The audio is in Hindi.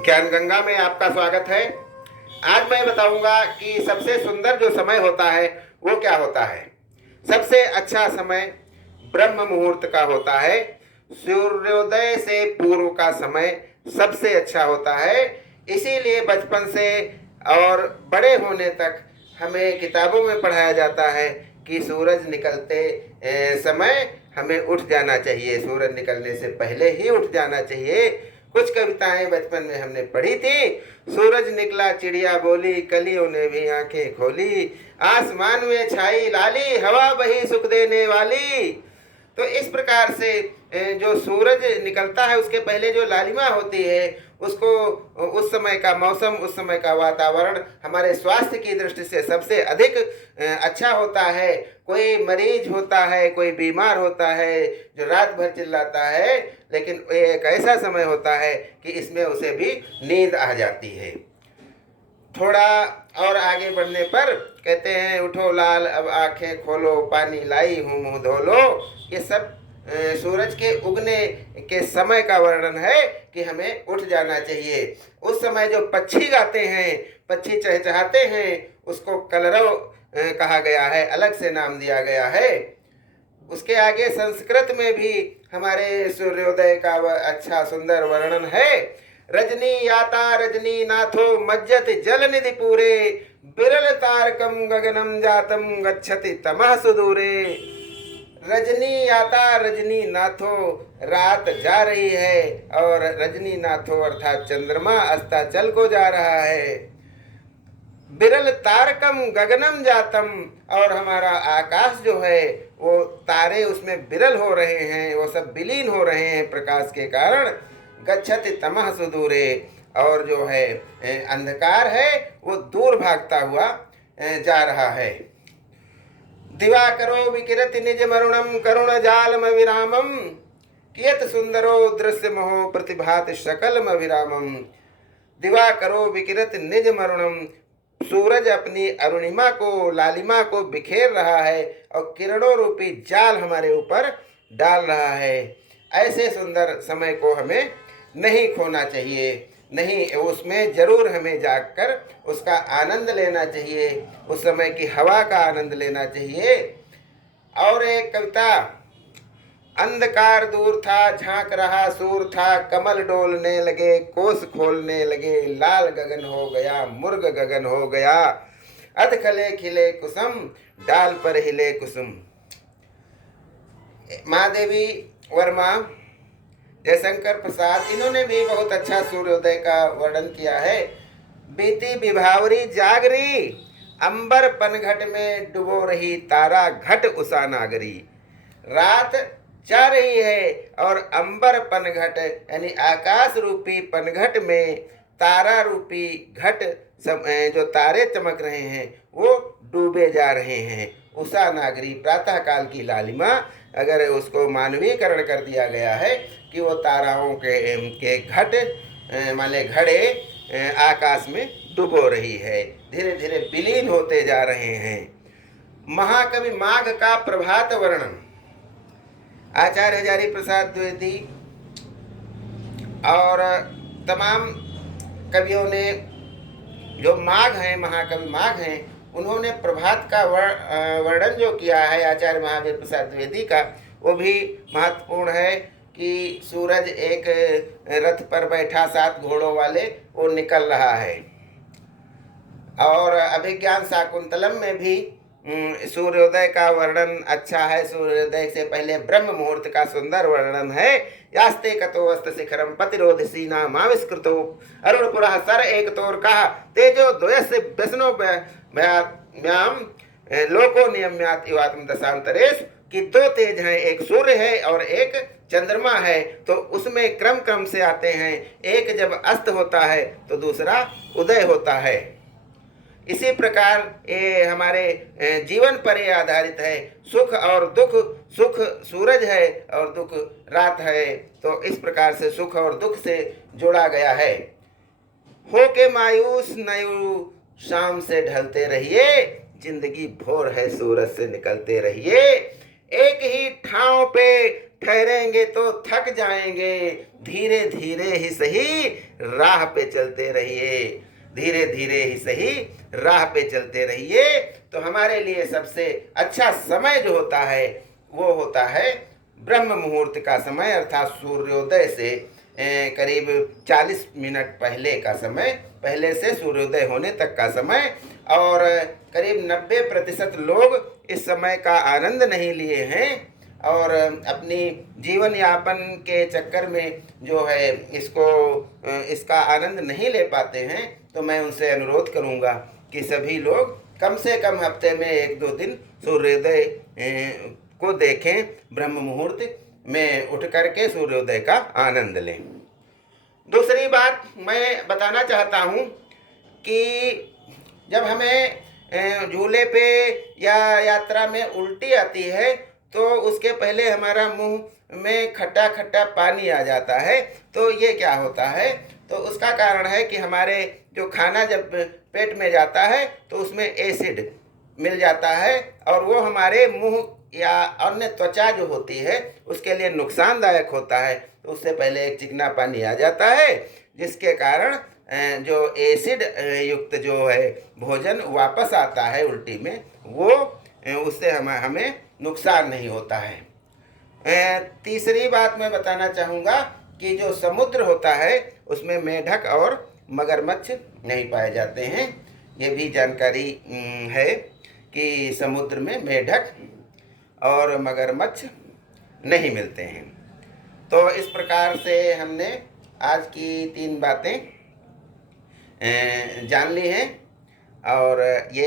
ज्ञान गंगा में आपका स्वागत है। आज मैं बताऊंगा कि सबसे सुंदर जो समय होता है वो क्या होता है। सबसे अच्छा समय ब्रह्म मुहूर्त का होता है। सूर्योदय से पूर्व का समय सबसे अच्छा होता है। इसीलिए बचपन से और बड़े होने तक हमें किताबों में पढ़ाया जाता है कि सूरज निकलते समय हमें उठ जाना चाहिए, सूरज निकलने से पहले ही उठ जाना चाहिए। कुछ कविताएं बचपन में हमने पढ़ी थी। सूरज निकला चिड़िया बोली, कलियों ने भी आंखें खोली, आसमान में छाई लाली, हवा बही सुख देने वाली। तो इस प्रकार से जो सूरज निकलता है उसके पहले जो लालिमा होती है उसको, उस समय का मौसम, उस समय का वातावरण हमारे स्वास्थ्य की दृष्टि से सबसे अधिक अच्छा होता है। कोई मरीज होता है, कोई बीमार होता है जो रात भर चिल्लाता है, लेकिन एक ऐसा समय होता है कि इसमें उसे भी नींद आ जाती है। थोड़ा और आगे बढ़ने पर कहते हैं, उठो लाल अब आंखें खोलो, पानी लाई हूँ मुँह धो लो। ये सब सूरज के उगने के समय का वर्णन है कि हमें उठ जाना चाहिए। उस समय जो पक्षी गाते हैं, पक्षी चहचहाते हैं, उसको कलरव कहा गया है, अलग से नाम दिया गया है। उसके आगे संस्कृत में भी हमारे सूर्योदय का अच्छा सुंदर वर्णन है। रजनी याता रजनी नाथो मज्जत जल निधि पूरे, बिरल तारकम गगनम जातम गच्छति तमः सुदूरे। रजनी याता रजनी नाथो, रात जा रही है और रजनी नाथो अर्थात चंद्रमा अस्ताचल को जा रहा है। बिरल तारकम गगनम जातम, और हमारा आकाश जो है वो तारे उसमें बिरल हो रहे हैं, वो सब विलीन हो रहे हैं प्रकाश के कारण। गच्छति तमः सुदूरे, और जो है अंधकार है वो दूर भागता हुआ जा रहा है। दिवाकरो विकिरति निज मरुणम करुण जालम विरामम, कियत सुंदरो दृश्य मोह प्रतिभात शकलम विरामम। दिवाकरो विकिरत निज मरुणम, सूरज अपनी अरुणिमा को, लालिमा को बिखेर रहा है और किरणों रूपी जाल हमारे ऊपर डाल रहा है। ऐसे सुंदर समय को हमें नहीं खोना चाहिए, नहीं, उसमें जरूर हमें जागकर उसका आनंद लेना चाहिए, उस समय की हवा का आनंद लेना चाहिए। और एक कविता, अंधकार दूर था झांक रहा सूर था, कमल डोलने लगे कोस खोलने लगे, लाल गगन हो गया मुर्ग गगन हो गया, अध खले खिले कुसुम डाल पर हिले कुसुम। महादेवी वर्मा, जयशंकर प्रसाद, इन्होंने भी बहुत अच्छा सूर्योदय का वर्णन किया है। बीती विभावरी जागरी, अंबर पनघट में डुबो रही तारा घट उषा नागरी। रात जा रही है और अंबर पनघट यानी आकाश रूपी पनघट में तारा रूपी घट, जो तारे चमक रहे हैं वो डूबे जा रहे हैं। उषा नागरी, प्रातः काल की लालिमा, अगर उसको मानवीकरण कर दिया गया है कि वो ताराओं के घट माने घड़े आकाश में डुबो रही है, धीरे धीरे विलीन होते जा रहे हैं। महाकवि माघ का प्रभात वर्णन, आचार्य हजारी प्रसाद द्विवेदी और तमाम कवियों ने, जो माघ हैं, महाकवि माघ हैं, उन्होंने प्रभात का वर्णन जो किया है आचार्य महावीर प्रसाद द्विवेदी का, वो भी महत्वपूर्ण है कि सूरज एक रथ पर बैठा 7 घोड़ों वाले वो निकल रहा है। और अभिज्ञान शाकुंतलम में भी सूर्योदय का वर्णन अच्छा है। सूर्योदय से पहले ब्रह्म मुहूर्त का सुंदर वर्णन है। यास्ते कतो अस्त शिखरम प्रतिरोध सीना माविष्कृतो, अरुणपुरा सर एक तोर कहा, तेजो द्वयस्य व्यसनो म्याम लोको नियम्यात युवात्म दशांतरेश, कि 2 तेज हैं, एक सूर्य है और एक चंद्रमा है, तो उसमें क्रम क्रम से आते हैं। एक जब अस्त होता है तो दूसरा उदय होता है। इसी प्रकार ये हमारे जीवन पर ये आधारित है। सुख और दुख, सुख सूरज है और दुख रात है, तो इस प्रकार से सुख और दुख से जोड़ा गया है। हो के मायूस नयू शाम से ढलते रहिए, जिंदगी भोर है सूरज से निकलते रहिए। एक ही ठाव पे ठहरेंगे तो थक जाएंगे, धीरे धीरे ही सही राह पे चलते रहिए, धीरे धीरे ही सही राह पे चलते रहिए। तो हमारे लिए सबसे अच्छा समय जो होता है वो होता है ब्रह्म मुहूर्त का समय, अर्थात सूर्योदय से करीब 40 मिनट पहले का समय, पहले से सूर्योदय होने तक का समय। और करीब 90% लोग इस समय का आनंद नहीं लिए हैं और अपनी जीवन यापन के चक्कर में जो है इसका आनंद नहीं ले पाते हैं। तो मैं उनसे अनुरोध करूंगा कि सभी लोग कम से कम हफ्ते में 1-2 दिन सूर्योदय को देखें, ब्रह्म मुहूर्त में उठ करके सूर्योदय का आनंद लें। दूसरी बात मैं बताना चाहता हूँ कि जब हमें झूले पे या यात्रा में उल्टी आती है तो उसके पहले हमारा मुंह में खट्टा खट्टा पानी आ जाता है। तो ये क्या होता है? तो उसका कारण है कि हमारे जो खाना जब पेट में जाता है तो उसमें एसिड मिल जाता है और वो हमारे मुंह या अन्य त्वचा जो होती है उसके लिए नुकसानदायक होता है। तो उससे पहले एक चिकना पानी आ जाता है जिसके कारण जो एसिड युक्त जो है भोजन वापस आता है उल्टी में, वो उससे हमें नुकसान नहीं होता है। तीसरी बात मैं बताना चाहूँगा कि जो समुद्र होता है उसमें मेढक और मगरमच्छ नहीं पाए जाते हैं। ये भी जानकारी है कि समुद्र में मेढक और मगरमच्छ नहीं मिलते हैं। तो इस प्रकार से हमने आज की 3 बातें जान ली हैं और ये